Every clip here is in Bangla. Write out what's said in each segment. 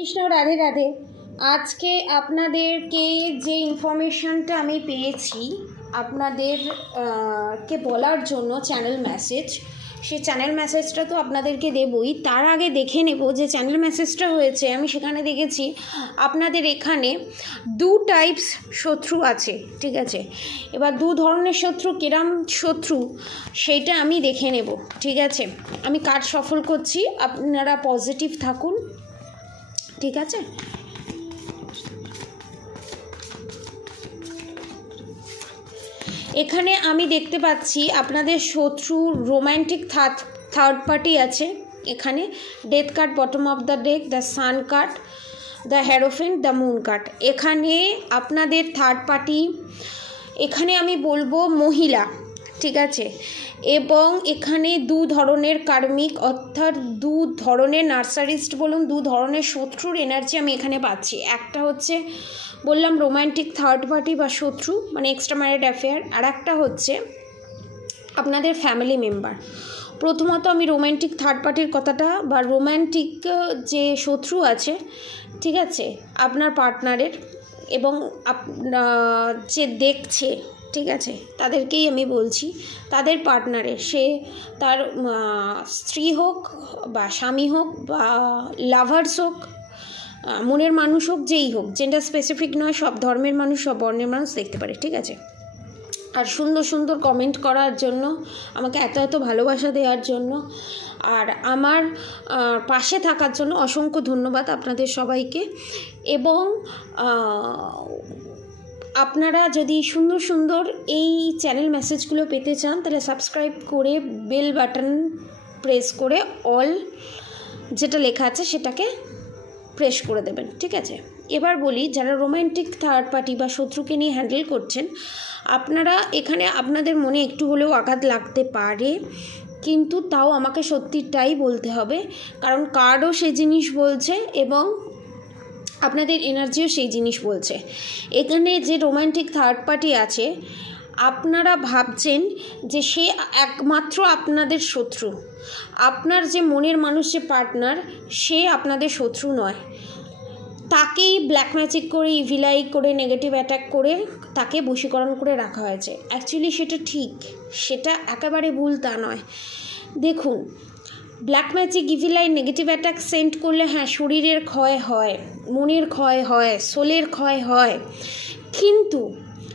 কৃষ্ণ, রাধে রাধে। আজকে আপনাদেরকে যে ইনফরমেশনটা আমি পেয়েছি আপনাদেরকে বলার জন্য চ্যানেল মেসেজ, সেই চ্যানেল মেসেজটা তো আপনাদেরকে দেবই। তার আগে দেখে নেব যে চ্যানেল মেসেজটা হয়েছে। আমি সেখানে দেখেছি আপনাদের এখানে দু টাইপস শত্রু আছে, ঠিক আছে। এবার দু ধরনের শত্রু, কিরম শত্রু সেইটা আমি দেখে নেব, ঠিক আছে। আমি কার্ড সফল করছি, আপনারা পজিটিভ থাকুন, ঠিক আছে। এখানে আমি দেখতে পাচ্ছি আপনাদের শত্রু রোম্যান্টিক থার্ড পার্টি আছে। এখানে death card bottom of the deck, the sun card, the hierophant, the moon card. এখানে আপনাদের থার্ড পার্টি, এখানে আমি বলবো মহিলা, ঠিক আছে। এবং এখানে দু ধরনের কার্মিক, অর্থাৎ দু ধরনের নার্সারিস্ট বলুন, দু ধরনের শত্রুর এনার্জি আমি এখানে পাচ্ছি। একটা হচ্ছে বললাম রোম্যান্টিক থার্ড পার্টি বা শত্রু, মানে এক্সট্রা ম্যারিড অ্যাফেয়ার। আর একটা হচ্ছে আপনাদের ফ্যামিলি মেম্বার। প্রথমত আমি রোম্যান্টিক থার্ড পার্টির কথাটা বা রোম্যান্টিক যে শত্রু আছে, ঠিক আছে, আপনার পার্টনারের এবং যে দেখছে, ঠিক আছে, তাদেরকেই আমি বলছি, তাদের পার্টনারের, সে তার স্ত্রী হোক বা স্বামী হোক বা লাভার্স হোক, মনের মানুষ হোক, যেই হোক, জেন্ডার স্পেসিফিক নয়, সব ধর্মের মানুষ, সব বর্ণের মানুষ দেখতে পারে, ঠিক আছে। আর সুন্দর সুন্দর কমেন্ট করার জন্য, আমাকে এত এত ভালোবাসা দেওয়ার জন্য, আর আমার পাশে থাকার জন্য অসংখ্য ধন্যবাদ আপনাদের সবাইকে। এবং আপনারা যদি সুন্দর সুন্দর এই চ্যানেল মেসেজগুলো পেতে চান, তাহলে সাবস্ক্রাইব করে বেল বাটন প্রেস করে অল যেটা লেখা আছে সেটাকে প্রেস করে দেবেন, ঠিক আছে। এবার বলি, যারা রোম্যান্টিক থার্ড পার্টি বা শত্রুকে নিয়ে হ্যান্ডেল করছেন, আপনারা এখানে আপনাদের মনে একটু হলেও আঘাত লাগতে পারে, কিন্তু তাও আমাকে সত্যিটাই বলতে হবে, কারণ কার্ডও সেই জিনিস বলছে এবং আপনাদের এনার্জিও সেই জিনিস বলছে। এখানে যে রোম্যান্টিক থার্ড পার্টি আছে, আপনারা ভাবছেন যে সে একমাত্র আপনাদের শত্রু। আপনার যে মনের মানুষ, যে পার্টনার, সে আপনাদের শত্রু নয়। তাকেই ব্ল্যাক ম্যাজিক করে, ইভিলাই করে, নেগেটিভ অ্যাটাক করে তাকে বশীকরণ করে রাখা হয়েছে। অ্যাকচুয়ালি সেটা ঠিক, সেটা একেবারে ভুল তা নয়। দেখুন, black magic, evil eye, negative attack send করলে হ্যাঁ, শরীরের ক্ষয় হয়, মনের ক্ষয় হয়, সোলের ক্ষয় হয়, কিন্তু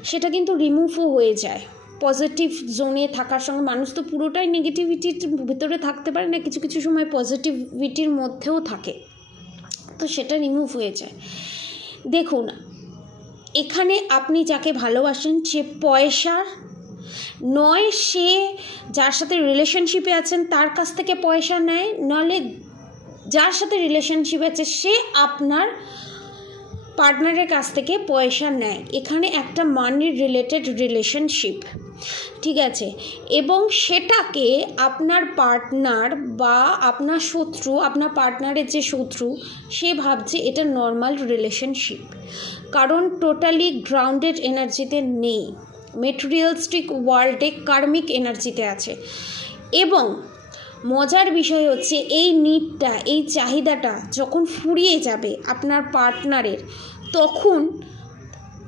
সেটা কিন্তু রিমুভও হয়ে যায়। পজিটিভ জোনে থাকার সঙ্গে, মানুষ তো পুরোটাই নেগেটিভিটির ভিতরে থাকতে পারে না, কিছু কিছু সময় পজিটিভিটির মধ্যেও থাকে, তো সেটা রিমুভ হয়ে যায়। দেখুন, এখানে আপনি যাকে ভালোবাসেন সে পয়সার নয়, সে যার সাথে রিলেশনশিপে আছেন তার কাছ থেকে পয়সা নেয়, নাহলে যার সাথে রিলেশনশিপ আছে সে আপনার পার্টনারের কাছ থেকে পয়সা নেয়। এখানে একটা মানি রিলেটেড রিলেশনশিপ, ঠিক আছে। এবং সেটাকে আপনার পার্টনার বা আপনার শত্রু, আপনার পার্টনারের যে শত্রু, সে ভাবছে এটা নর্মাল রিলেশনশিপ, কারণ টোটালি গ্রাউন্ডেড এনার্জিতে নেই, মেটেরিয়ালিস্টিক ওয়ার্ল্ডে কার্মিক এনার্জিতে আছে। এবং মজার বিষয় হচ্ছে, এই নিডটা, এই চাহিদাটা যখন ফুরিয়ে যাবে আপনার পার্টনারের, তখন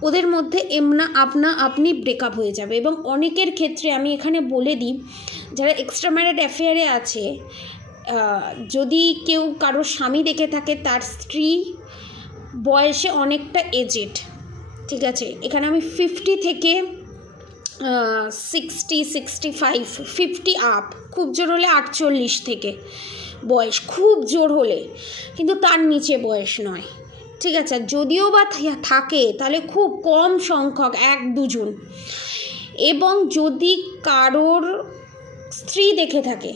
ওদের মধ্যে আপনি ব্রেকআপ হয়ে যাবে। এবং অনেকের ক্ষেত্রে আমি এখানে বলে দিই, যারা এক্সট্রা ম্যারিড অ্যাফেয়ারে আছে, যদি কেউ কারোর স্বামী দেখে থাকে, তার স্ত্রী বয়সে অনেকটা এজেড, ঠিক আছে। এখানে আমি 50 থেকে 60, 65, 50 আপ, খুব জোর হলে 48 থেকে বয়স, খুব জোর হলে, কিন্তু তার নিচে বয়স নয়, ঠিক আছে। যদিও বা থাকে তাহলে খুব কম সংখ্যক, 1-2 জন। এবং যদি কারোর স্ত্রী দেখে থাকে,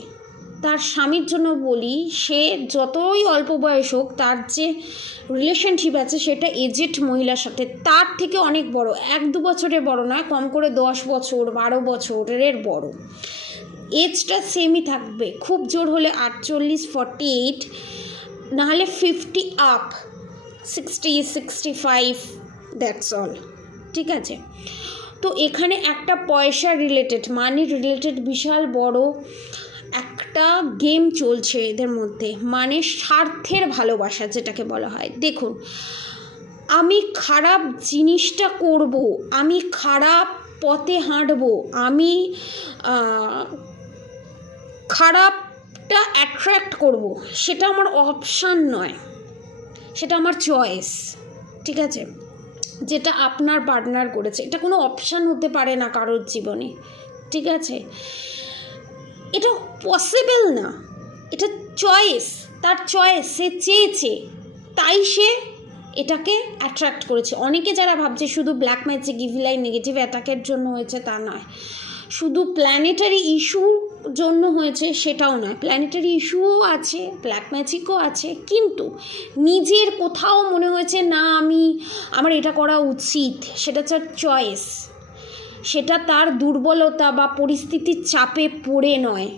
তার স্বামীর জন্য বলি, সে যতই অল্প বয়স হোক, তার যে রিলেশনশিপ আছে সেটা এজেড মহিলার সাথে, তার থেকে অনেক বড়, 1-2 বছরের বড় নয়, কম করে 10 বছর 12 বছরের বড়। এজটা সেমই থাকবে, খুব জোর হলে 48, 48, নাহলে 50 আপ, 60, 65, দ্যাটস অল, ঠিক আছে। তো এখানে একটা পয়সা রিলেটেড, মানি রিলেটেড বিশাল বড় একটা গেম চলছে এদের মধ্যে, মানে স্বার্থের ভালোবাসা যেটাকে বলা হয়। দেখুন, আমি খারাপ জিনিসটা করব, আমি খারাপ পথে হাঁটবো, আমি খারাপটা অ্যাট্রাক্ট করব, সেটা আমার অপশান নয়, সেটা আমার চয়েস। ঠিক আছে? যেটা আপনার পার্টনার করেছে, এটা কোনো অপশান হতে পারে না কারোর জীবনে। ঠিক আছে? এটা পসিবল না, এটা চয়েস, তার চয়েস, সে চেয়েছে তাই সে এটাকে অ্যাট্রাক্ট করেছে। অনেকে যারা ভাবছে শুধু black magic evil I negative অ্যাটাকের জন্য হয়েছে, তা নয়। শুধু প্ল্যানেটারি ইস্যুর জন্য হয়েছে সেটাও নয়, প্ল্যানেটারি ইস্যুও আছে, ব্ল্যাক ম্যাজিকও আছে, কিন্তু নিজের কোথাও মনে হয়েছে না আমার এটা করা উচিত, সেটা তার চয়েস, সেটা তার দুর্বলতা বা পরিস্থিতির চাপে পড়ে নয়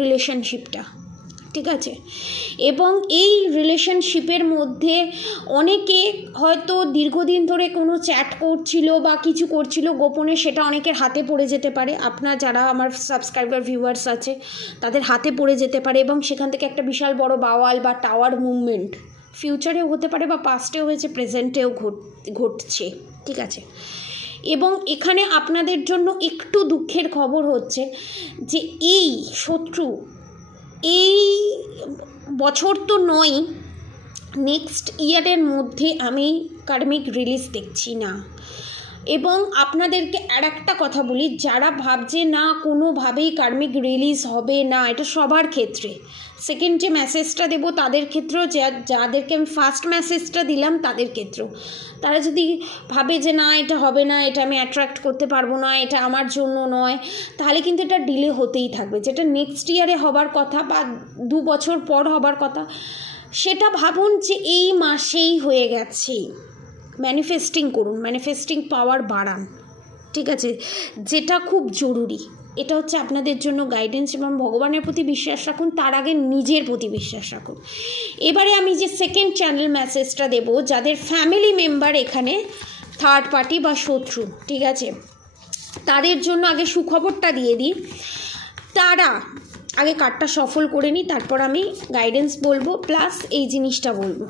রিলেশনশিপটা। ঠিক আছে? এবং এই রিলেশনশিপের মধ্যে অনেকে হয়তো দীর্ঘদিন ধরে কোনো চ্যাট করছিল বা কিছু করছিল গোপনে, সেটা অনেকের হাতে পড়ে যেতে পারে। আপনার যারা আমার সাবস্ক্রাইবার ভিউয়ার্স আছে তাদের হাতে পড়ে যেতে পারে, এবং সেখান থেকে একটা বিশাল বড় বাওয়াল বা টাওয়ার মুভমেন্ট ফিউচারেও হতে পারে, বা পাস্টেও হয়েছে, প্রেজেন্টেও ঘটছে। ঠিক আছে? এবং এখানে আপনাদের জন্য একটু দুঃখের খবর হচ্ছে যে এই শত্রু এই বছর তো নয়, নেক্সট ইয়ারের মধ্যে আমি কার্মিক রিলিজ দেখছি না। এবং আপনাদেরকে আর একটা কথা বলি, যারা ভাবছে না কোনোভাবেই কার্মিক রিলিজ হবে না, এটা সবার ক্ষেত্রে, সেকেন্ড যে মেসেজটা দেবো তাদের ক্ষেত্রেও, যাদেরকে আমি ফার্স্ট মেসেজটা দিলাম তাদের ক্ষেত্রেও, তারা যদি ভাবে যে না এটা হবে না, এটা আমি অ্যাট্রাক্ট করতে পারবো না, এটা আমার জন্য নয়, তাহলে কিন্তু এটা ডিলে হতেই থাকবে। যেটা নেক্সট ইয়ারে হবার কথা বা 2 বছর পর হবার কথা, সেটা ভাবুন যে এই মাসেই হয়ে গেছে। ম্যানিফেস্টিং করুন, ম্যানিফেস্টিং পাওয়ার বাড়ান। ঠিক আছে? যেটা খুব জরুরি। এটা হচ্ছে আপনাদের জন্য গাইডেন্স, এবং ভগবানের প্রতি বিশ্বাস রাখুন, তার আগে নিজের প্রতি বিশ্বাস রাখুন। এবারে আমি যে সেকেন্ড চ্যানেল মেসেজটা দেব, যাদের ফ্যামিলি মেম্বার এখানে থার্ড পার্টি বা শত্রু, ঠিক আছে, তাদের জন্য আগে সুখবরটা দিয়ে দিই। তারা আগে কার্ডটা সফল করে নিই, তারপর আমি গাইডেন্স বলবো, প্লাস এই জিনিসটা বলবো।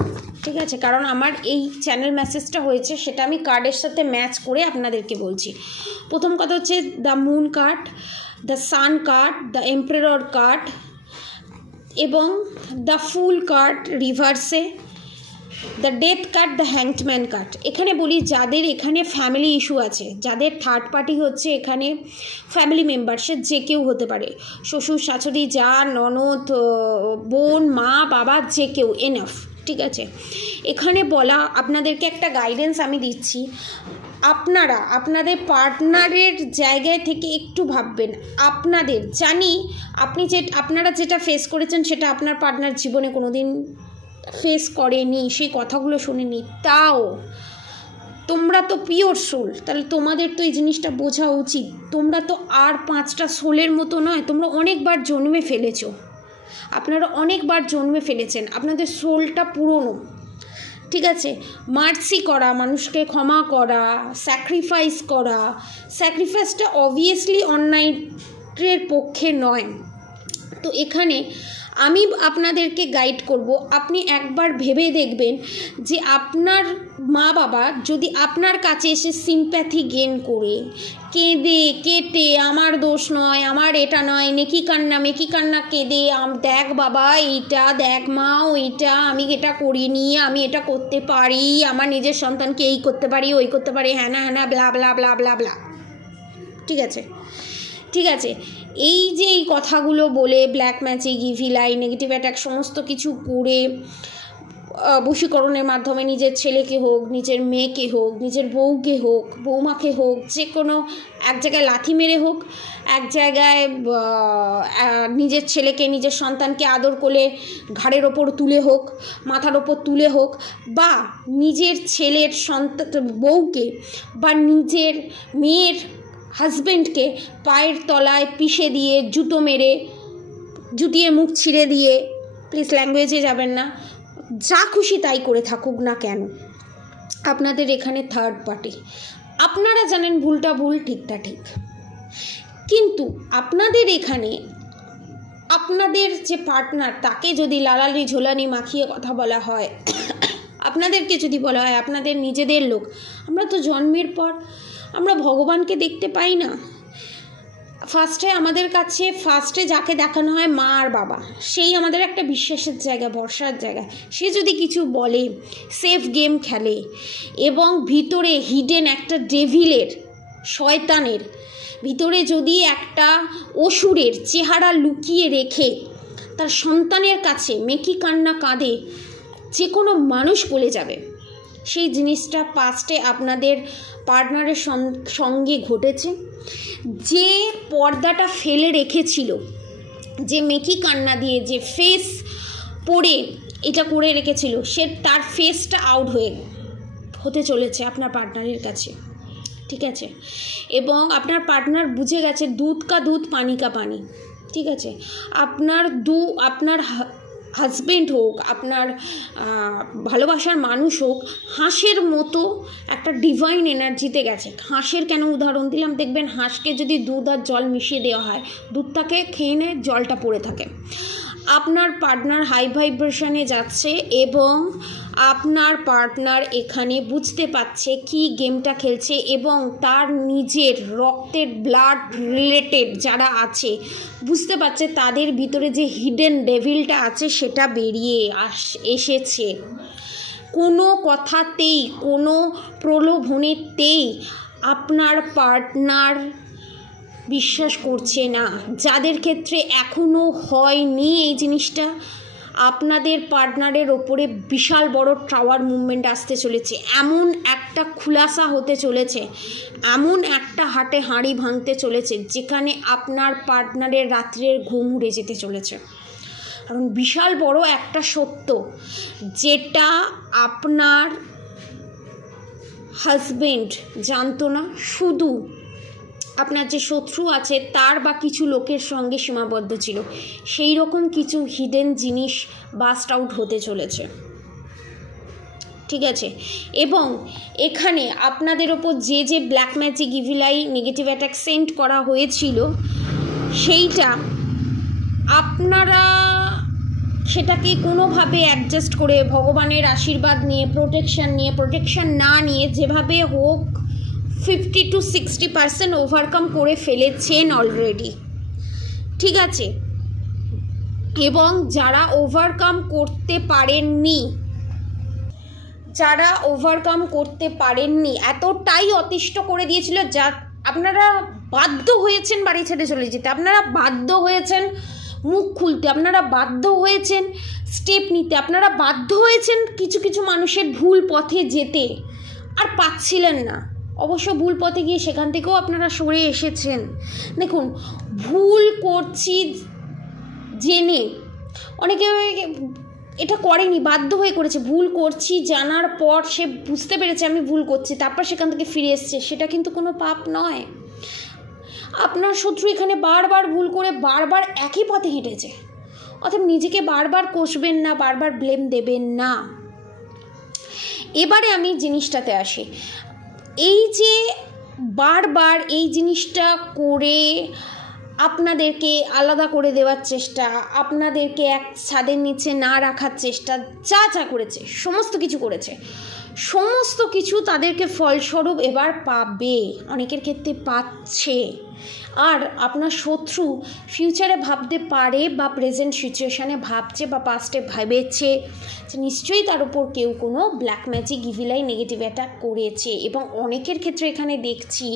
ঠিক আছে? কারণ আমার এই চ্যানেল মেসেজটা হয়েছে, সেটা আমি কার্ডের সাথে ম্যাচ করে আপনাদেরকে বলছি। প্রথম কথা হচ্ছে the moon card, the sun card, the emperor card এবং দ্য ফুল কার্ড রিভার্সে, the death card, the hanged man card. এখানে বলি যাদের এখানে ফ্যামিলি ইস্যু আছে, যাদের থার্ড পার্টি হচ্ছে এখানে ফ্যামিলি মেম্বার, সে যে কেউ হতে পারে, শ্বশুর শাশুড়ি, যা, ননদ, বোন, মা, বাবা, যে কেউ, এনাফ। ঠিক আছে? এখানে বলা আপনাদেরকে একটা গাইডেন্স আমি দিচ্ছি, আপনারা আপনাদের পার্টনারের জায়গায় থেকে একটু ভাববেন। আপনাদের জানি আপনারা যেটা ফেস করেছেন সেটা আপনার পার্টনার জীবনে কোনো দিন ফেস করেনি, সেই কথাগুলো শুনিনি, তাও তোমরা তো পিওর সোল, তাহলে তোমাদের তো এই জিনিসটা বোঝা উচিত। তোমরা তো আর 5টা সোলের মতো নয়, তোমরা অনেকবার জন্মে ফেলেছো, আপনারা অনেকবার জন্মে ফেলেছেন, আপনাদের সোলটা পুরনো। ঠিক আছে? মার্সি করা, মানুষকে ক্ষমা করা, স্যাক্রিফাইস করা, স্যাক্রিফাইসটা অবভিয়াসলি অন্যায়ের পক্ষে নয়। তো এখানে আমি আপনাদেরকে গাইড করব, আপনি একবার ভেবে দেখবেন যে আপনার মা বাবা যদি আপনার কাছে এসে সিম্প্যাথি গেন করে কেঁদে কেটে আমার দোষ নয়, আমার এটা নয়, মেকি কান্না কেঁদে দেখ বাবা এইটা, দেখ মা ওইটা, আমি এটা করিনি, আমি এটা করতে পারি, আমার নিজের সন্তানকে এই করতে পারি, ওই করতে পারি, হ্যাঁ না ব্লা ব্লা ব্লা ব্লা ব্লা। ঠিক আছে? ঠিক আছে? এই যে এই কথাগুলো বলে black magic, evil I, negative attack সমস্ত কিছু করে বশীকরণের মাধ্যমে নিজের ছেলেকে হোক, নিজের মেয়েকে হোক, নিজের বউকে হোক, বৌমাকে হোক, যে কোনো এক জায়গায় লাথি মেরে হোক, এক জায়গায় নিজের ছেলেকে, নিজের সন্তানকে আদর করে ঘাড়ের ওপর তুলে হোক, মাথার ওপর তুলে হোক, বা নিজের ছেলের বউকে বা নিজের মেয়ের হাজব্যান্ডকে পায়ের তলায় পিষে দিয়ে, জুতো মেরে, জুতিয়ে মুখ ছিঁড়ে দিয়ে, প্লিজ ল্যাঙ্গুয়েজে যাবেন না, যা খুশি তাই করে থাকুক না কেন, আপনাদের এখানে থার্ড পার্টি, আপনারা জানেন ভুলটা ভুল, ঠিকটা ঠিক, কিন্তু আপনাদের এখানে আপনাদের যে পার্টনার তাকে যদি লালালি ঝোলানি মাখিয়ে কথা বলা হয়, আপনাদেরকে যদি বলা হয় আপনাদের নিজেদের লোক, আমরা তো জন্মের পর আমরা ভগবানকে দেখতে পাই না। আমাদের কাছে ফার্স্টে যাকে দেখানো হয় মা আর বাবা, সেই আমাদের একটা বিশ্বাসের জায়গা, ভরসার জায়গা। সে যদি কিছু বলে, সেফ গেম খেলে এবং ভিতরে হিডেন একটা ডেভিলের, শয়তানের ভিতরে যদি একটা অসুরের চেহারা লুকিয়ে রেখে তার সন্তানের কাছে মেকি কান্না কাঁদে, যে কোনো মানুষ বলে যাবে সেই জিনিসটা পাস্টে আপনাদের পার্টনারের সঙ্গে ঘটেছে। যে পর্দাটা ফেলে রেখেছিল, যে মেকি কান্না দিয়ে যে ফেস পরে এটা করে রেখেছিল, সে তার ফেসটা আউট হতে চলেছে আপনার পার্টনারের কাছে, ঠিক আছে? এবং আপনার পার্টনার বুঝে গেছে দুধ কা দুধ পানি কা পানি, ঠিক আছে? আপনার হাজব্যান্ড হোক, আপনার ভালোবাসার মানুষ হোক, হাঁসের মতো একটা ডিভাইন এনার্জিতে গেছে। হাঁসের কেন উদাহরণ দিলাম, দেখবেন হাঁসকে যদি দুধ আর জল মিশিয়ে দেওয়া হয়, দুধটাকে খেয়ে নেয়, জলটা পড়ে থাকে। আপনার পার্টনার হাই ভাইব্রেশনে যাচ্ছে এবং আপনার পার্টনার এখানে বুঝতে পারছে কি গেমটা খেলছে এবং তার নিজের রক্তের ব্লাড রিলেটেড যারা আছে বুঝতে পারছে তাদের ভিতরে যে হিডেন ডেভিলটা আছে সেটা বেরিয়ে এসেছে। কোনো কথাতেই, কোনো প্রলোভনেতেই আপনার পার্টনার বিশ্বাস করছে না। যাদের ক্ষেত্রে এখনও হয়নি এই জিনিসটা, আপনাদের পার্টনারের ওপরে বিশাল বড় টাওয়ার মুভমেন্ট আসতে চলেছে, এমন একটা খুলাসা হতে চলেছে, এমন একটা হাটে হাঁড়ি ভাঙতে চলেছে যেখানে আপনার পার্টনারের রাত্রের ঘুম উড়ে যেতে চলেছে। কারণ বিশাল বড় একটা সত্য যেটা আপনার হাজবেন্ড জানতো না, শুধু আপনার যে শত্রু আছে তার বা কিছু লোকের সঙ্গে সীমাবদ্ধ ছিল, সেই রকম কিছু হিডেন জিনিস বাস্ট আউট হতে চলেছে, ঠিক আছে? এবং এখানে আপনাদের ওপর যে black magic, evil I, negative attack send করা হয়েছিল, সেইটা আপনারা সেটাকে কোনোভাবে অ্যাডজাস্ট করে ভগবানের আশীর্বাদ নিয়ে, প্রোটেকশন না নিয়ে, যেভাবে হোক 50 to 60% ওভারকাম করে ফেলেছেন অলরেডি, ঠিক আছে? এবং যারা ওভারকাম করতে পারেননি এতটাই অতিষ্ঠ করে দিয়েছিল, যা আপনারা বাধ্য হয়েছেন বাড়ি ছেড়ে চলে যেতে, আপনারা বাধ্য হয়েছেন মুখ খুলতে, আপনারা বাধ্য হয়েছেন স্টেপ নিতে, আপনারা বাধ্য হয়েছেন কিছু মানুষের ভুল পথে যেতে, আর পাচ্ছিলেন না। অবশ্য ভুল পথে গিয়ে সেখান থেকেও আপনারা সরে এসেছেন। দেখুন, ভুল করছি জেনে অনেকে এটা করেনি, বাধ্য হয়ে করেছে। ভুল করছি জানার পর সে বুঝতে পেরেছে আমি ভুল করছি, তারপর সেখান থেকে ফিরে এসছে, সেটা কিন্তু কোনো পাপ নয়। আপনার শত্রু এখানে বারবার ভুল করে বারবার একই পথে হেঁটেছে, অর্থাৎ নিজেকে বারবার কষবেন না, বারবার ব্লেম দেবেন না। এবারে আমি জিনিসটাতে আসি, এই যে বারবার এই জিনিসটা করে আপনাদেরকে আলাদা করে দেওয়ার চেষ্টা, আপনাদেরকে এক ছাদের নিচে না রাখার চেষ্টা, যা করেছে সমস্ত কিছু করেছে, সমস্ত কিছু তাদেরকে ফলস্বরূপ এবার পাবে, অনেকের ক্ষেত্রে পাচ্ছে। আর আপনার শত্রু ফিউচারে ভাবতে পারে বা প্রেজেন্ট সিচুয়েশানে ভাবছে বা পাস্টে ভেবেছে যে নিশ্চয়ই তার উপর কেউ কোনো black magic, evil I, negative attack করেছে। এবং অনেকের ক্ষেত্রে এখানে দেখছি,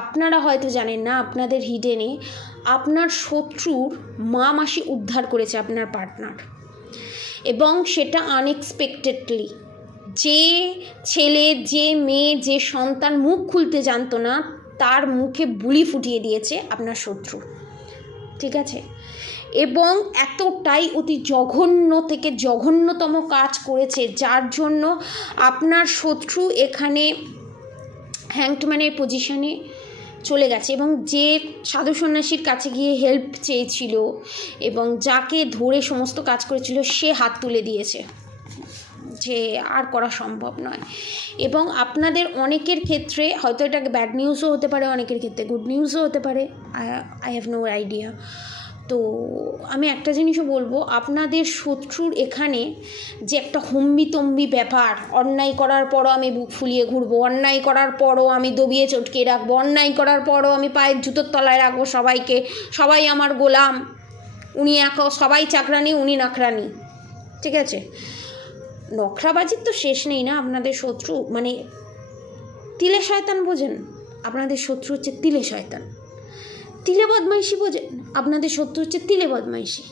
আপনারা হয়তো জানেন না, আপনাদের হিডেনে আপনার শত্রুর মা মাসি উদ্ধার করেছে আপনার পার্টনার, এবং সেটা আনএক্সপেক্টেডলি। যে ছেলে, যে মেয়ে, যে সন্তান মুখ খুলতে জানতো না, তার মুখে বুলি ফুটিয়ে দিয়েছে আপনার শত্রু, ঠিক আছে? এবং এতটাই অতি জঘন্য থেকে জঘন্যতম কাজ করেছে, যার জন্য আপনার শত্রু এখানে হ্যাংডম্যানের পজিশনে চলে গেছে। এবং যে সাধু সন্ন্যাসীর কাছে গিয়ে হেল্প চেয়েছিল এবং যাকে ধরে সমস্ত কাজ করেছিল, সে হাত তুলে দিয়েছে যে আর করা সম্ভব নয়। এবং আপনাদের অনেকের ক্ষেত্রে হয়তো এটা ব্যাড নিউজও হতে পারে, অনেকের ক্ষেত্রে গুড নিউজও হতে পারে, আই হ্যাভ নো আইডিয়া। তো আমি একটা জিনিসও বলবো, আপনাদের শত্রুর এখানে যে একটা হম্বিতম্বি ব্যাপার, অন্যায় করার পরও আমি বুক ফুলিয়ে ঘুরবো, অন্যায় করার পরও আমি দবিয়ে চটকে রাখবো, অন্যায় করার পরও আমি পায়ের জুতোর তলায় রাখবো সবাইকে, সবাই আমার গোলাম, উনি সবাই চাকরানি, উনি নাকরানি, ঠিক আছে? নখরাবাজির তো শেষ নেই না আপনাদের শত্রু, মানে তিলে শয়তান বোঝেন? আপনাদের শত্রু হচ্ছে তিলে শয়তান। তিলে বদমাইশি বোঝেন? আপনাদের শত্রু হচ্ছে তিলে বদমাইশি।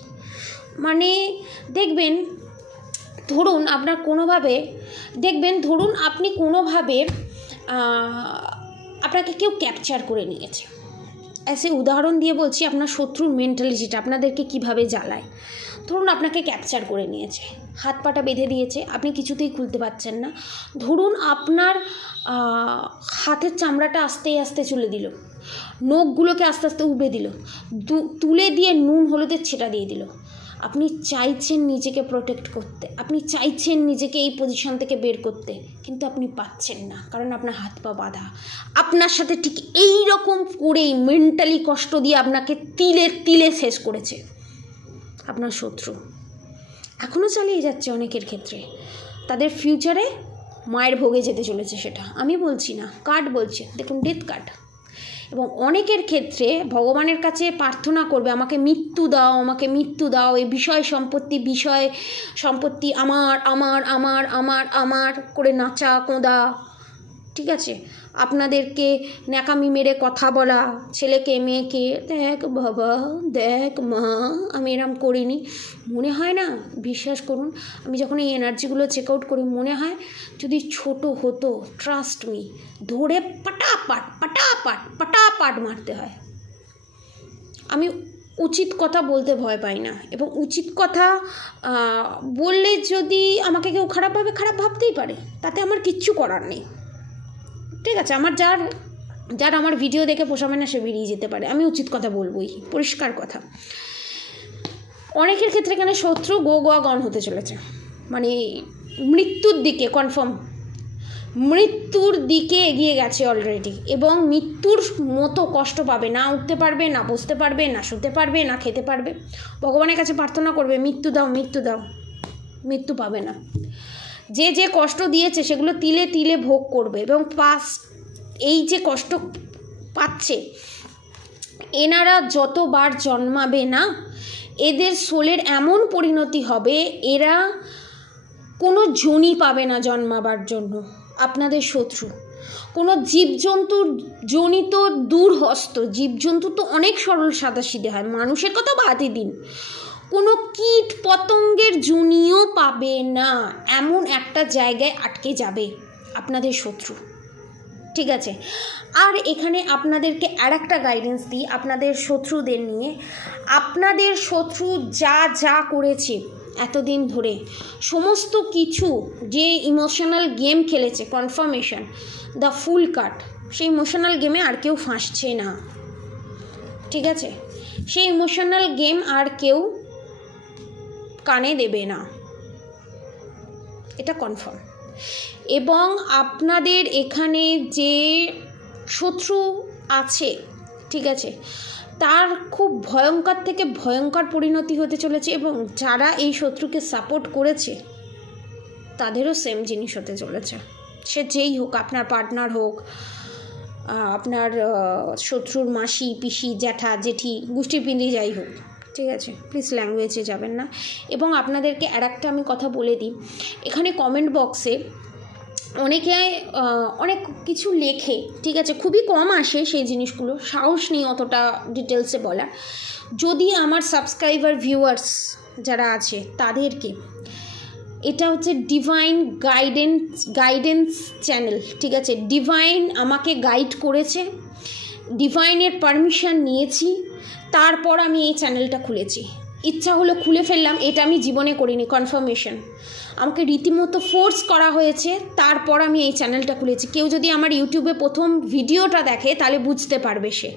মানে দেখবেন, ধরুন আপনার কোনোভাবে, দেখবেন ধরুন আপনি কোনোভাবে আপনাকে কেউ ক্যাপচার করে নিয়েছে, এসে উদাহরণ দিয়ে বলছি আপনার শত্রুর মেন্টালিটিটা আপনাদেরকে কিভাবে জ্বালায়। ধরুন আপনাকে ক্যাপচার করে নিয়েছে, হাত পাটা বেঁধে দিয়েছে, আপনি কিছুতেই খুলতে পারছেন না। ধরুন আপনার হাতের চামড়াটা আস্তে আস্তে চলে দিল, নখগুলোকে আস্তে আস্তে উবে দিল, তুলে দিয়ে নুন হলুদের ছেটা দিয়ে দিল। আপনি চাইছেন নিজেকে প্রোটেক্ট করতে, আপনি চাইছেন নিজেকে এই পজিশন থেকে বের করতে, কিন্তু আপনি পাচ্ছেন না, কারণ আপনার হাত পা বাঁধা। আপনার সাথে ঠিক এই রকম করেই মেন্টালি কষ্ট দিয়ে আপনাকে তিলে তিলে শেষ করেছে আপনার শত্রু। এখনও চালিয়ে যাচ্ছে অনেকের ক্ষেত্রে, তাদের ফিউচারে মায়ের ভোগে যেতে চলেছে। সেটা আমি বলছি না, কার্ড বলছে, দেখুন ডেথ কার্ড। এবং অনেকের ক্ষেত্রে ভগবানের কাছে প্রার্থনা করবে, আমাকে মৃত্যু দাও, আমাকে মৃত্যু দাও, এই বিষয় সম্পত্তি আমার আমার আমার আমার আমার করে নাচা কোঁদা, ঠিক আছে? আপনাদেরকে ন্যাকামি মেরে কথা বলা, ছেলেকে মেয়েকে, দেখ বাবা, দেখ মা, আমি এরম করিনি। মনে হয় না, বিশ্বাস করুন, আমি যখন এই এনার্জিগুলো চেক আউট করি মনে হয় যদি ছোট হতো, ট্রাস্ট মি, ধরে পাটাপাট পাটাপাট পাটাপাট মারতে হয়। আমি উচিত কথা বলতে ভয় পাই না, এবং উচিত কথা বললে যদি আমাকে কেউ খারাপ ভাবতেই পারে, তাতে আমার কিচ্ছু করার নেই, ঠিক আছে? আমার যার আমার ভিডিও দেখে পোষাবে না সে বেরিয়ে যেতে পারে, আমি উচিত কথা বলবোই, পরিষ্কার কথা। অনেকের ক্ষেত্রে এখানে শত্রু গোয়া গন হতে চলেছে, মানে মৃত্যুর দিকে, কনফার্ম মৃত্যুর দিকে এগিয়ে গেছে অলরেডি, এবং মৃত্যুর মতো কষ্ট পাবে না, উঠতে পারবে না, বসতে পারবে না, শুতে পারবে না, খেতে পারবে। ভগবানের কাছে প্রার্থনা করবে, মৃত্যু দাও, মৃত্যু দাও, মৃত্যু পাবে না। যে কষ্ট দিয়েছে সেগুলো তিলে তিলে ভোগ করবে, এবং এই যে কষ্ট পাচ্ছে, এনারা যতবার জন্মাবে না, এদের সোলের এমন পরিণতি হবে, এরা কোনো জনি পাবে না জন্মাবার জন্য। আপনাদের শত্রু কোনো জীবজন্তুর জনিত দূরহস্ত, জীবজন্তু তো অনেক সরল সাদাসিধে হয়, মানুষের কথা বাদই দিন, কোনো কীট পতঙ্গের জুনিও পাবে না, এমন একটা জায়গায় আটকে যাবে আপনাদের শত্রু, ঠিক আছে? আর এখানে আপনাদেরকে আর একটা গাইডেন্স দিই আপনাদের শত্রুদের নিয়ে। আপনাদের শত্রু যা করেছে এতদিন ধরে, সমস্ত কিছু যে ইমোশনাল গেম খেলেছে, কনফার্মেশন, দ্য ফুল কাট, সেই ইমোশনাল গেমে আর কেউ ফাঁসছে না, ঠিক আছে? সেই ইমোশনাল গেম আর কেউ কানে দেবে না, এটা কনফার্ম। এবং আপনাদের এখানে যে শত্রু আছে, ঠিক আছে, তার খুব ভয়ঙ্কর থেকে ভয়ঙ্কর পরিণতি হতে চলেছে, এবং যারা এই শত্রুকে সাপোর্ট করেছে তাদেরও সেম জিনিস হতে চলেছে। সে যেই হোক, আপনার পার্টনার হোক, আপনার শত্রুর মাসি, পিসি, জ্যাঠা, জেঠি, গোষ্ঠীর পিঁড়ি, যাই হোক, ঠিক আছে? প্লিজ ল্যাঙ্গুয়েজে যাবেন না। এবং আপনাদেরকে আর একটা আমি কথা বলে দিই, এখানে কমেন্ট বক্সে অনেকে অনেক কিছু লেখে, ঠিক আছে, খুবই কম আসে সেই জিনিসগুলো, সাহস নেই অতটা ডিটেলসে বলা। যদি আমার সাবস্ক্রাইবার ভিউয়ার্স যারা আছে তাদেরকে, এটা হচ্ছে ডিভাইন গাইডেন্স চ্যানেল, ঠিক আছে? ডিভাইন আমাকে গাইড করেছে, ডিভাইনের পারমিশন নিয়েছি, তারপর আমি এই চ্যানেলটা খুলেছি। ইচ্ছা হলো খুলে ফেললাম, এটা আমি জীবনে করিনি, কনফার্মেশন, আমাকে রীতিমতো ফোর্স করা হয়েছে, তারপর আমি এই চ্যানেলটা খুলেছি। কেউ যদি আমার ইউটিউবে প্রথম ভিডিওটা দেখে তাহলে বুঝতে পারবে সে,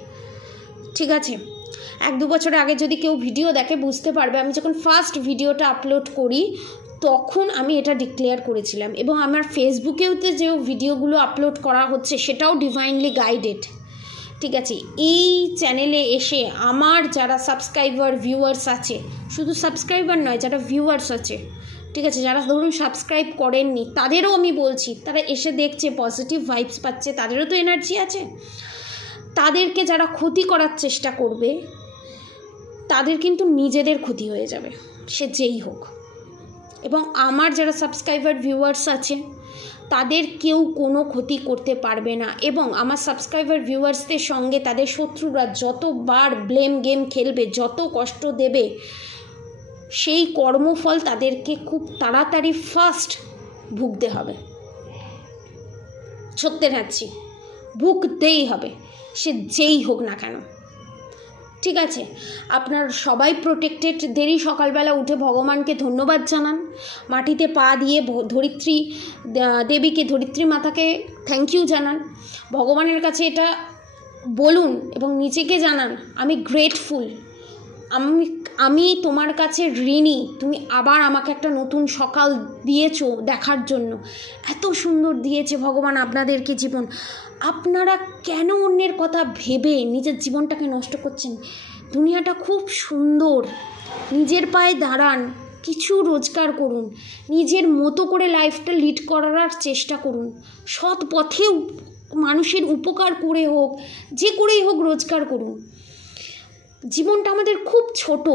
ঠিক আছে? 1-2 বছর আগে যদি কেউ ভিডিও দেখে বুঝতে পারবে। আমি যখন ফার্স্ট ভিডিওটা আপলোড করি তখন আমি এটা ডিক্লেয়ার করেছিলাম, এবং আমার ফেসবুকেও যে ভিডিওগুলো আপলোড করা হচ্ছে সেটাও ডিভাইনলি গাইডেড, ঠিক আছে, এই চ্যানেলে এসে আমার যারা সাবস্ক্রাইবার ভিউয়ার্স আছে, শুধু সাবস্ক্রাইবার নয়, যারা ভিউয়ার্স আছে, ঠিক আছে, যারা ধরুন সাবস্ক্রাইব করেননি, তাদেরও আমি বলছি, তারা এসে দেখছে, পজিটিভ ভাইবস পাচ্ছে, তাদেরও তো এনার্জি আছে। তাদেরকে যারা ক্ষতি করার চেষ্টা করবে, তাদের কিন্তু নিজেদের ক্ষতি হয়ে যাবে, সে যেই হোক। এবং আমার যারা সাবস্ক্রাইবার ভিউয়ার্স আছে, তাদের কেউ কোনো ক্ষতি করতে পারবে না। এবং আমার সাবস্ক্রাইবার ভিউয়ার্সদের সঙ্গে তাদের শত্রুরা যতবার ব্লেম গেম খেলবে, যত কষ্ট দেবে, সেই কর্মফল তাদেরকে খুব তাড়াতাড়ি ফার্স্ট ভুগতে হবে। সত্যি থাকছি, ভুগতেই হবে, সে যেই হোক না কেন। ঠিক আছে, আপনার সবাই প্রোটেক্টেড। দেরি সকালবেলা উঠে ভগবানকে ধন্যবাদ জানান, মাটিতে পা দিয়ে ধরিত্রী দেবীকে, ধরিত্রী মাতাকে থ্যাংক ইউ জানান, ভগবানের কাছে এটা বলুন এবং নিজেকে জানান, আমি গ্রেটফুল, আমি তোমার কাছে ঋণী, তুমি আবার আমাকে একটা নতুন সকাল দিয়েছো দেখার জন্য। এত সুন্দর দিয়েছে ভগবান আপনাদেরকে জীবন। আপনারা কেন অন্যের কথা ভেবে নিজের জীবনটাকে নষ্ট করছেন? দুনিয়াটা খুব সুন্দর, নিজের পায়ে দাঁড়ান, কিছু রোজগার করুন, নিজের মতো করে লাইফটা লিড করার চেষ্টা করুন, সৎ পথে মানুষের উপকার করে হোক, যে করেই হোক রোজগার করুন। জীবনটা আমাদের খুব ছোট,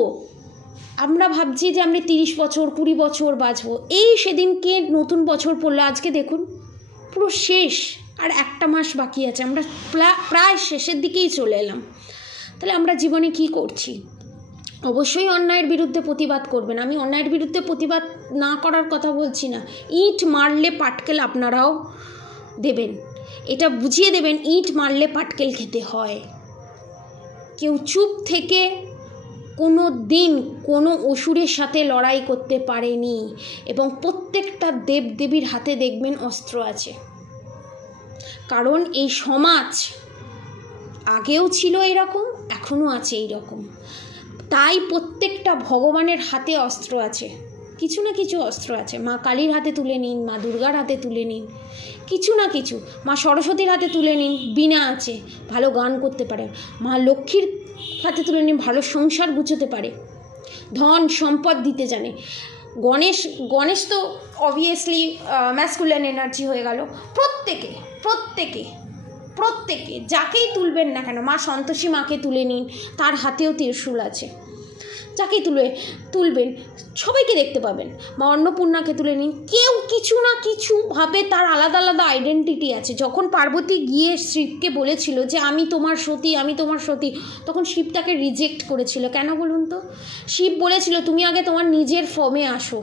আমরা ভাবছি যে আমরা 30 বছর 20 বছর বাঁচবো, এই সেদিনকে নতুন বছর পড়লো, আজকে দেখুন পুরো শেষ, আর একটা মাস বাকি আছে, আমরা প্রায় শেষের দিকেই চলে এলাম। তাহলে আমরা জীবনে কি করছি? অবশ্যই অন্যায়ের বিরুদ্ধে প্রতিবাদ করবেন, আমি অন্যায়ের বিরুদ্ধে প্রতিবাদ না করার কথা বলছি না। ইট মারলে পাটকেল আপনারাও দেবেন, এটা বুঝিয়ে দেবেন, ইট মারলে পাটকেল খেতে হয়। কেউ চুপ থেকে কোনো দিন কোনো অসুরের সাথে লড়াই করতে পারেনি, এবং প্রত্যেকটা দেবদেবীর হাতে দেখবেন অস্ত্র আছে, কারণ এই সমাজ আগেও ছিল এরকম, এখনও আছে এইরকম। তাই প্রত্যেকটা ভগবানের হাতে অস্ত্র আছে, কিছু না কিছু অস্ত্র আছে। মা কালীর হাতে তুলে নিন, মা দুর্গার হাতে তুলে নিন, কিছু না কিছু, মা সরস্বতীর হাতে তুলে নিন, বীণা আছে, ভালো গান করতে পারে, মা লক্ষ্মীর হাতে তুলে নিন, ভালো সংসার গুছোতে পারে, ধন সম্পদ দিতে জানে। গণেশ তো অবভিয়াসলি ম্যাসকুলিন এনার্জি হয়ে গেল। প্রত্যেকে যাকেই তুলবেন না কেন, মা সন্তোষী মাকে তুলে নিন, তার হাতেও ত্রিশূল আছে, যাকেই তুলবেন সবাইকে দেখতে পাবেন। মা অন্নপূর্ণাকে তুলে নিন, কেউ কিছু না কিছুভাবে তার আলাদা আলাদা আইডেন্টিটি আছে। যখন পার্বতী গিয়ে শিবকে বলেছিল যে আমি তোমার সতী, তখন শিব তাকে রিজেক্ট করেছিল। কেন বলুন তো? শিব বলেছিল তুমি আগে তোমার নিজের ফর্মে আসো,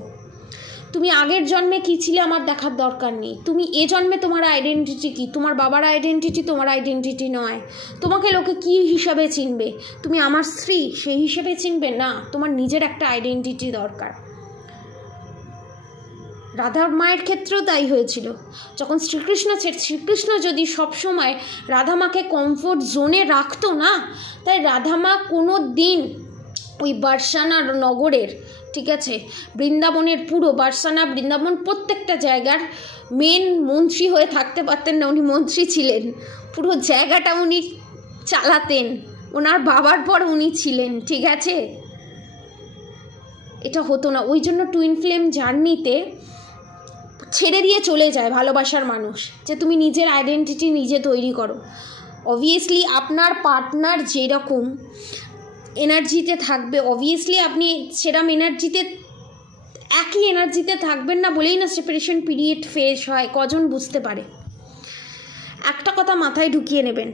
তুমি আগের জন্মে কী ছিলে আমার দেখার দরকার নেই, তুমি এ জন্মে তোমার আইডেন্টিটি কী, তোমার বাবার আইডেন্টিটি তোমার আইডেন্টিটি নয়, তোমাকে লোকে কী হিসাবে চিনবে, তুমি আমার স্ত্রী সেই হিসেবে চিনবে না, তোমার নিজের একটা আইডেন্টিটি দরকার। রাধার মায়ের ক্ষেত্রেও তাই হয়েছিল। যখন শ্রীকৃষ্ণ যদি সবসময় রাধা মাকে কমফোর্ট জোনে রাখতো না, তাই রাধা মা কোনো দিন ওই বার্সানা নগরের, ঠিক আছে, বৃন্দাবনের পুরো বার্সানা বৃন্দাবন প্রত্যেকটা জায়গার মেন মন্ত্রী হয়ে থাকতে পারতেন না। উনি মন্ত্রী ছিলেন, পুরো জায়গাটা উনি চালাতেন, ওনার বাবার পর উনি ছিলেন, ঠিক আছে, এটা হতো না। ওই জন্য টুইন ফ্লেম জার্নিতে ছেড়ে দিয়ে চলে যায় ভালোবাসার মানুষ, যে তুমি নিজের আইডেন্টিটি নিজে তৈরি করো। অবভিয়াসলি আপনার পার্টনার যেরকম এনার্জিতে থাকবে, অবভিয়াসলি আপনি সেরকম এনার্জিতে, একই এনার্জিতে থাকবেন না বলেই না সেপারেশন পিরিয়ড ফেস হয়। কজন বুঝতে পারে? একটা কথা মাথায় ঢুকিয়ে নেবেন,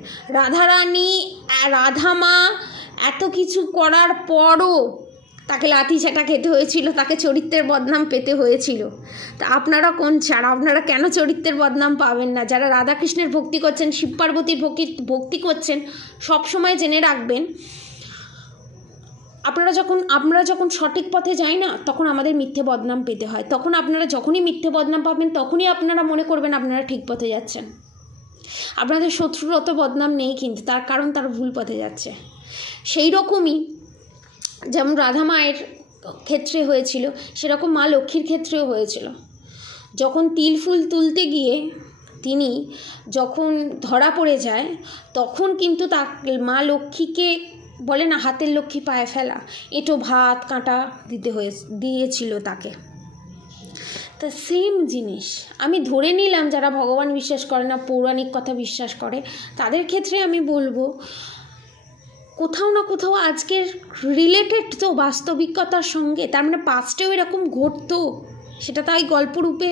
রাধা মা এত কিছু করার পরও তাকে লাথি চাটা খেতে হয়েছিল, তাকে চরিত্রের বদনাম পেতে হয়েছিল। তা আপনারা কোন ছাড়া, আপনারা কেন চরিত্রের বদনাম পাবেন না? যারা রাধাকৃষ্ণের ভক্তি করছেন, শিব পার্বতীর ভক্তি করছেন, সবসময় জেনে রাখবেন, আমরা যখন সঠিক পথে যাই না, তখন আমাদের মিথ্যে বদনাম পেতে হয়। তখন আপনারা যখনই মিথ্যে বদনাম পাবেন, তখনই আপনারা মনে করবেন আপনারা ঠিক পথে যাচ্ছেন। আপনাদের শত্রুর অত বদনাম নেই, কিন্তু তার কারণ তারা ভুল পথে যাচ্ছে। সেই রকমই যেমন রাধা মায়ের ক্ষেত্রে হয়েছিল, সেরকম মা লক্ষ্মীর ক্ষেত্রেও হয়েছিল। যখন তিল ফুল তুলতে গিয়ে তিনি যখন ধরা পড়ে যায় তখন কিন্তু তা মা লক্ষ্মীকে বলে না হাতের লক্ষ্মী পায়ে ফেলা, এঁটো ভাত কাঁটা দিয়েছিল তাকে। তা সেম জিনিস আমি ধরে নিলাম যারা ভগবান বিশ্বাস করে না, পৌরাণিক কথা বিশ্বাস করে, তাদের ক্ষেত্রে আমি বলবো কোথাও না কোথাও আজকের রিলেটেড তো বাস্তবিকতার সঙ্গে, তার মানে পাস্টেও এরকম ঘটতো, সেটা তাই গল্পরূপে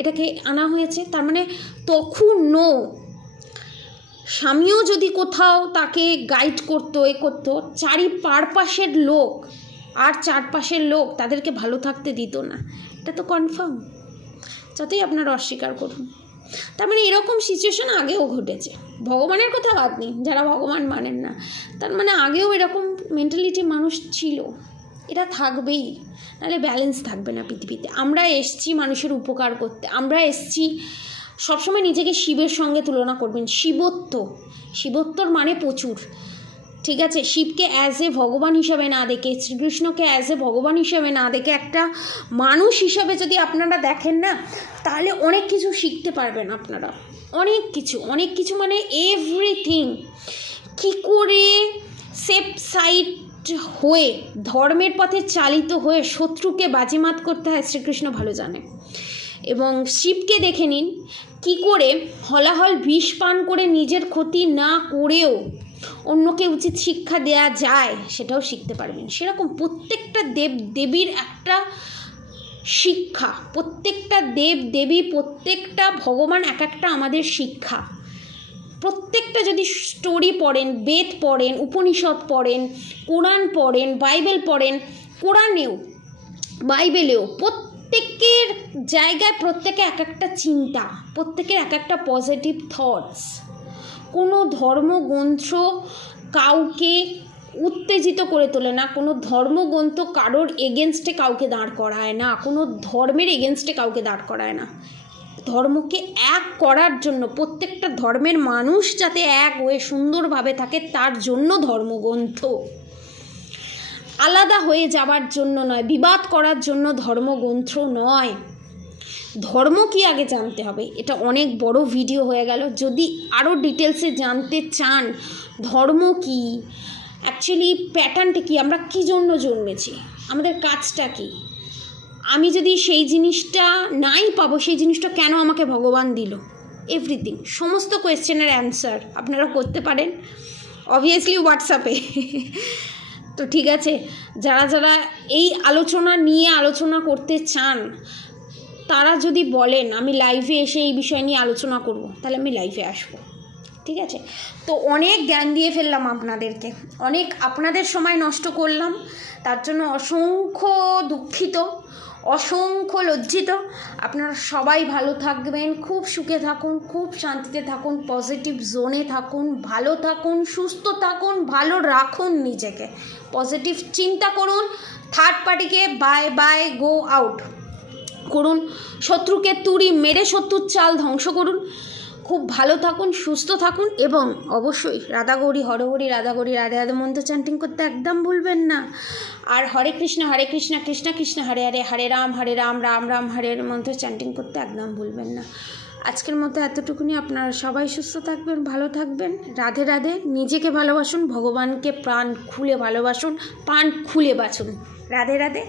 এটাকে আনা হয়েছে। তার মানে তখনও স্বামীও যদি কোথাও তাকে গাইড করতো, করতো, চারপাশের লোক আর চারপাশের লোক তাদেরকে ভালো থাকতে দিত না, এটা তো কনফার্ম, যতই আপনারা অস্বীকার করুন। তার মানে এরকম সিচুয়েশন আগেও ঘটেছে, ভগবানের কথা বাদ নেই, যারা ভগবান মানেন না, তার মানে আগেও এরকম মেন্টালিটি মানুষ ছিল, এটা থাকবেই, নাহলে ব্যালেন্স থাকবে না পৃথিবীতে। আমরা এসছি মানুষের উপকার করতে, আমরা এসছি, সবসময় নিজেকে শিবের সঙ্গে তুলনা করবেন, শিবত্বর মানে প্রচুর, ঠিক আছে? শিবকে অ্যাজ এ ভগবান হিসাবে না দেখে, শ্রীকৃষ্ণকে অ্যাজ এ ভগবান হিসাবে না দেখে একটা মানুষ হিসাবে যদি আপনারা দেখেন না, তাহলে অনেক কিছু শিখতে পারবেন আপনারা, অনেক কিছু মানে এভরিথিং। কী করে সেফ সাইড হয়ে ধর্মের পথে চালিত হয়ে শত্রুকে বাজিমাত করতে হয় শ্রীকৃষ্ণ ভালো জানে। এবং শিবকে দেখে নিন কী করে হলাহল বিষ পান করে নিজের ক্ষতি না করেও অন্যকে উচিত শিক্ষা দেয়া যায়, সেটাও শিখতে পারবেন। সেরকম প্রত্যেকটা দেবীর একটা শিক্ষা, প্রত্যেকটা দেবী, প্রত্যেকটা ভগবান এক একটা আমাদের শিক্ষা। প্রত্যেকটা যদি স্টোরি পড়েন, বেদ পড়েন, উপনিষদ পড়েন, কোরআন পড়েন, বাইবেল পড়েন, কোরআনেও বাইবেলেও প্রত্যেকের জায়গায় প্রত্যেকে এক একটা চিন্তা, প্রত্যেকের এক একটা পজিটিভ থটস। কোনো ধর্মগ্রন্থ কাউকে উত্তেজিত করে তোলে না, কোনো ধর্মগ্রন্থ কারোর এগেনস্টে কাউকে দাঁড় করায় না, কোনো ধর্মের এগেনস্টে কাউকে দাঁড় করায় না। ধর্মকে এক করার জন্য, প্রত্যেকটা ধর্মের মানুষ যাতে এক হয়ে সুন্দরভাবে থাকে তার জন্য ধর্মগ্রন্থ, আলাদা হয়ে যাবার জন্য নয়, বিবাদ করার জন্য ধর্মগ্রন্থ নয়। ধর্ম কি আগে জানতে হবে, এটা অনেক বড় ভিডিও হয়ে গেল। যদি আরও ডিটেলসে জানতে চান ধর্ম কি, অ্যাকচুয়ালি প্যাটার্নটা কি, আমরা কী জন্য জন্মেছি, আমাদের কাজটা কি, আমি যদি সেই জিনিসটা নাই পাবো, সেই জিনিসটা কেন আমাকে ভগবান দিল, এভরিথিং, সমস্ত কোয়েশ্চেনের অ্যান্সার আপনারা করতে পারেন অবভিয়াসলি হোয়াটসঅ্যাপে। তো ঠিক আছে, যারা এই আলোচনা করতে চান তারা যদি বলেন আমি লাইভে এসে এই বিষয় নিয়ে আলোচনা করব, তাহলে আমি লাইভে আসবো, ঠিক আছে? তো অনেক জ্ঞান দিয়ে ফেললাম আপনাদেরকে, অনেক আপনাদের সময় নষ্ট করলাম, তার জন্য অসংখ্য দুঃখিত, অসংখ্য লজ্জিত। আপনারা সবাই ভালো থাকবেন, খুব সুখে থাকুন, খুব শান্তিতে থাকুন, পজিটিভ জোনে থাকুন, ভালো থাকুন, সুস্থ থাকুন, ভালো রাখুন নিজেকে, পজিটিভ চিন্তা করুন, থার্ড পার্টিকে বাই গো আউট করুন, শত্রুকে তুড়ি মেরে শত্রুর চাল ধ্বংস করুন, খুব ভালো থাকুন, সুস্থ থাকুন, এবং অবশ্যই রাধাগৌরী হরহরি রাধাগৌরী রাধে রাধে মন্ত্র চ্যান্টিং করতে একদম ভুলবেন না। আর হরে কৃষ্ণ কৃষ্ণ কৃষ্ণ হরে হরে, হরে রাম রাম রাম হরে হরে মন্ত্র চ্যান্টিং করতে একদম ভুলবেন না। আজকের মতো এতটুকুনি, আপনারা সবাই সুস্থ থাকবেন, ভালো থাকবেন, রাধে রাধে। নিজেকে ভালোবাসুন, ভগবানকে প্রাণ খুলে ভালোবাসুন, প্রাণ খুলে বাঁচুন, রাধে রাধে।